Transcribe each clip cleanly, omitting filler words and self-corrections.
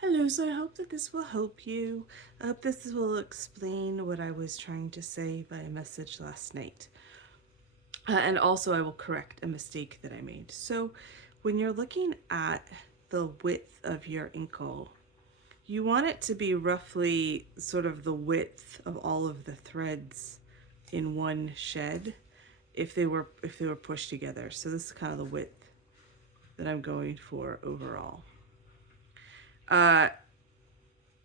Hello, so I hope that this will help you. I hope this will explain what I was trying to say by a message last night. And also I will correct a mistake that I made. So when you're looking at the width of your inkle, you want it to be roughly sort of the width of all of the threads in one shed if they were pushed together. So this is kind of the width that I'm going for overall. Uh,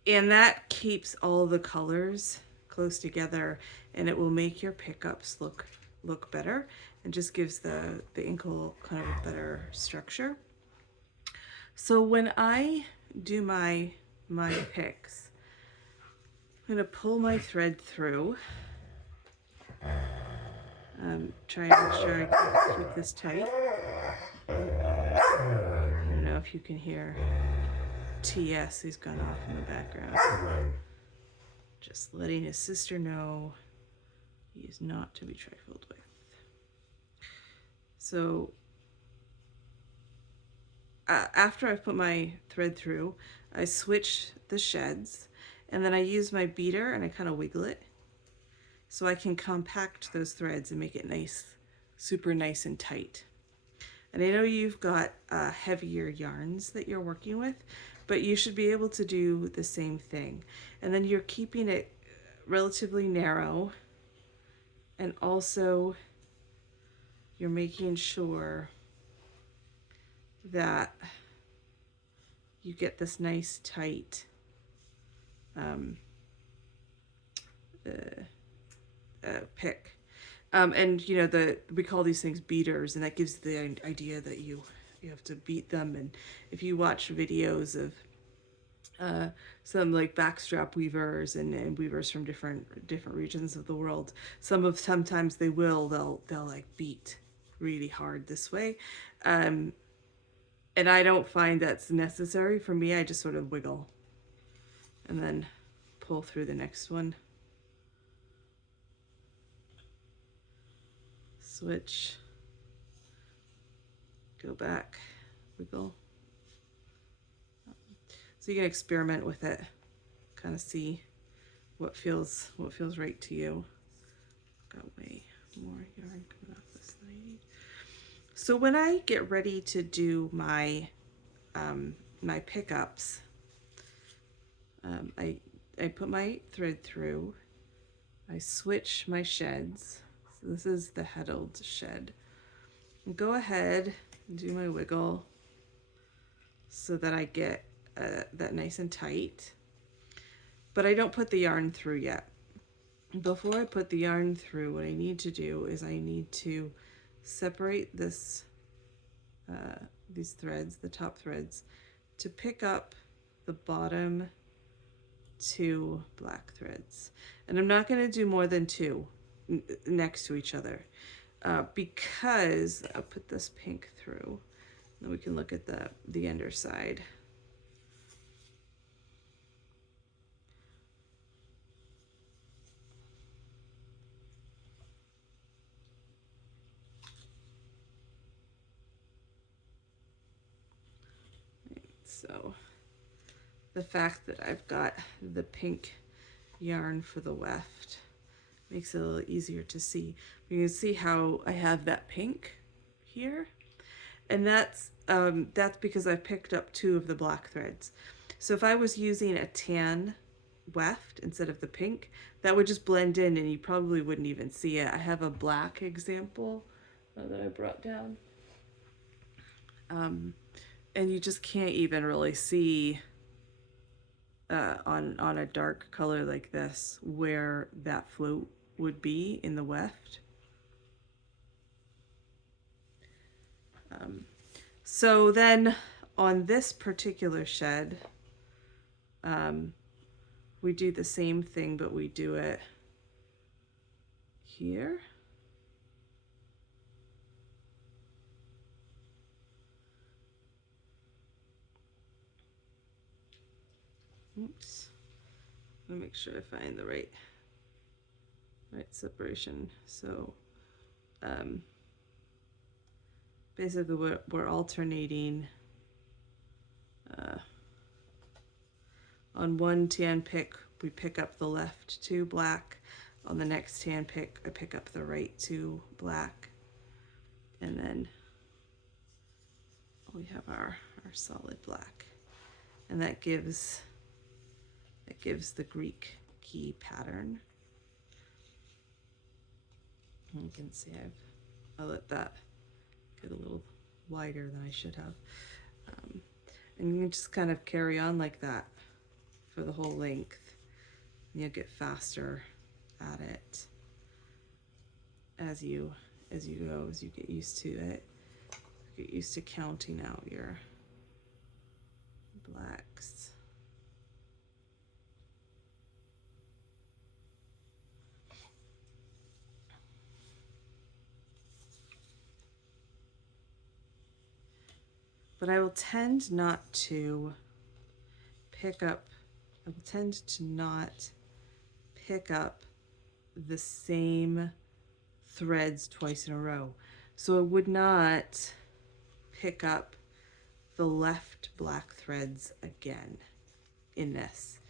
and that keeps all the colors close together, and it will make your pickups look better, and just gives the inkle kind of a better structure. So when I do my picks, I'm gonna pull my thread through. Try and make sure I keep this tight. I don't know if you can hear TS, who's gone off in the background. Just letting his sister know he is not to be trifled with. So after I've put my thread through, I switch the sheds, and then I use my beater and I kind of wiggle it so I can compact those threads and make it nice, super nice and tight. And I know you've got heavier yarns that you're working with, but you should be able to do the same thing. And then you're keeping it relatively narrow, and also you're making sure that you get this nice tight pick. And you know, we call these things beaters, and that gives the idea that you have to beat them. And if you watch videos of some like backstrap weavers and weavers from different regions of the world, sometimes they'll like beat really hard this way. And I don't find that's necessary. For me, I just sort of wiggle and then pull through the next one. Switch, go back, wiggle. So you can experiment with it, kind of see what feels right to you. Got way more yarn coming off this than I need. So when I get ready to do my my pickups, I put my thread through. I switch my sheds. So this is the heddled shed. And go ahead and do my wiggle so that I get that nice and tight. But I don't put the yarn through yet. Before I put the yarn through, what I need to do is I need to separate this these threads, the top threads, to pick up the bottom two black threads. And I'm not going to do more than two next to each other because I'll put this pink through. Then we can look at the underside. So the fact that I've got the pink yarn for the weft makes it a little easier to see. You can see how I have that pink here, and that's because I picked up two of the black threads. So if I was using a tan weft instead of the pink, that would just blend in and you probably wouldn't even see it. I have a black example that I brought down. And you just can't even really see on a dark color like this where that float would be in the weft. So then on this particular shed, we do the same thing, but we do it here. Oops. Let me make sure I find the right separation. So basically we're alternating On one tan pick, we pick up the left 2 black. On the next tan pick, I pick up the right 2 black. And then we have our solid black. And that gives the Greek key pattern. And you can see I let that get a little wider than I should have. And you can just kind of carry on like that for the whole length. And you'll get faster at it as you go, as you get used to it. Get used to counting out your blacks. But I will tend not to not pick up the same threads twice in a row. So I would not pick up the left black threads again in this,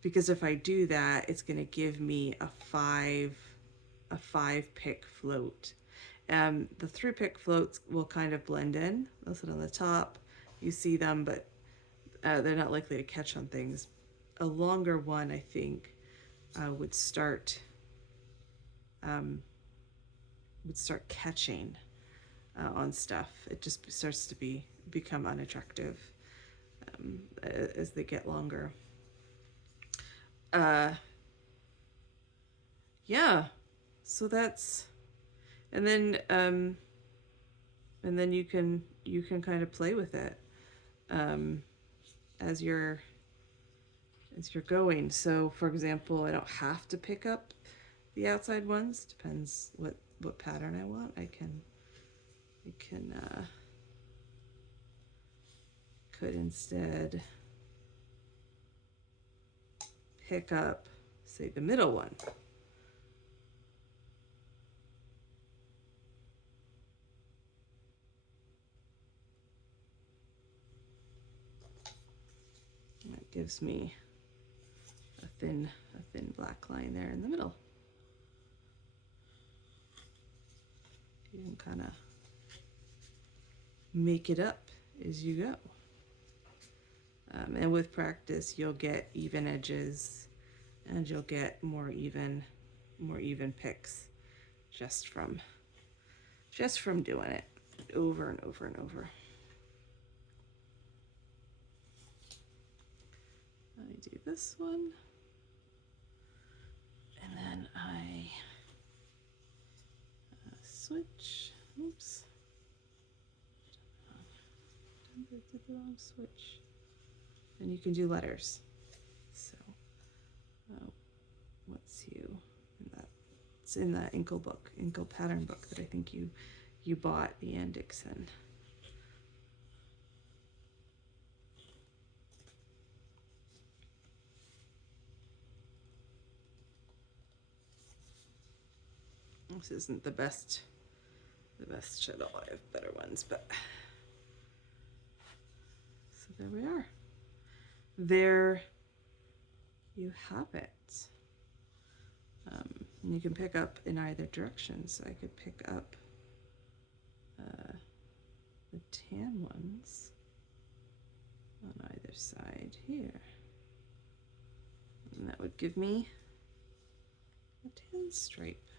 because if I do that, it's going to give me a five pick float. The 3 pick floats will kind of blend in. They'll sit on the top. You see them, but they're not likely to catch on things. A longer one, I think, would start catching on stuff. It just starts to become unattractive as they get longer. Yeah, so that's, and then you can kind of play with it as you're going. So for example, I don't have to pick up the outside ones. Depends what pattern I want. I could instead pick up, say, the middle one. And that gives me a thin black line there in the middle. You can kind of make it up as you go. And with practice, you'll get even edges, and you'll get more even picks just from doing it over and over and over. I do this one, and then I switch. Oops. I did the wrong switch. And you can do letters. So, what's you? It's in the Inkle book, Inkle pattern book that I think you bought, the Ann Dixon. This isn't the best shuttle. I have better ones, but so there we are. There you have it. And you can pick up in either direction. So I could pick up the tan ones on either side here. And that would give me a tan stripe.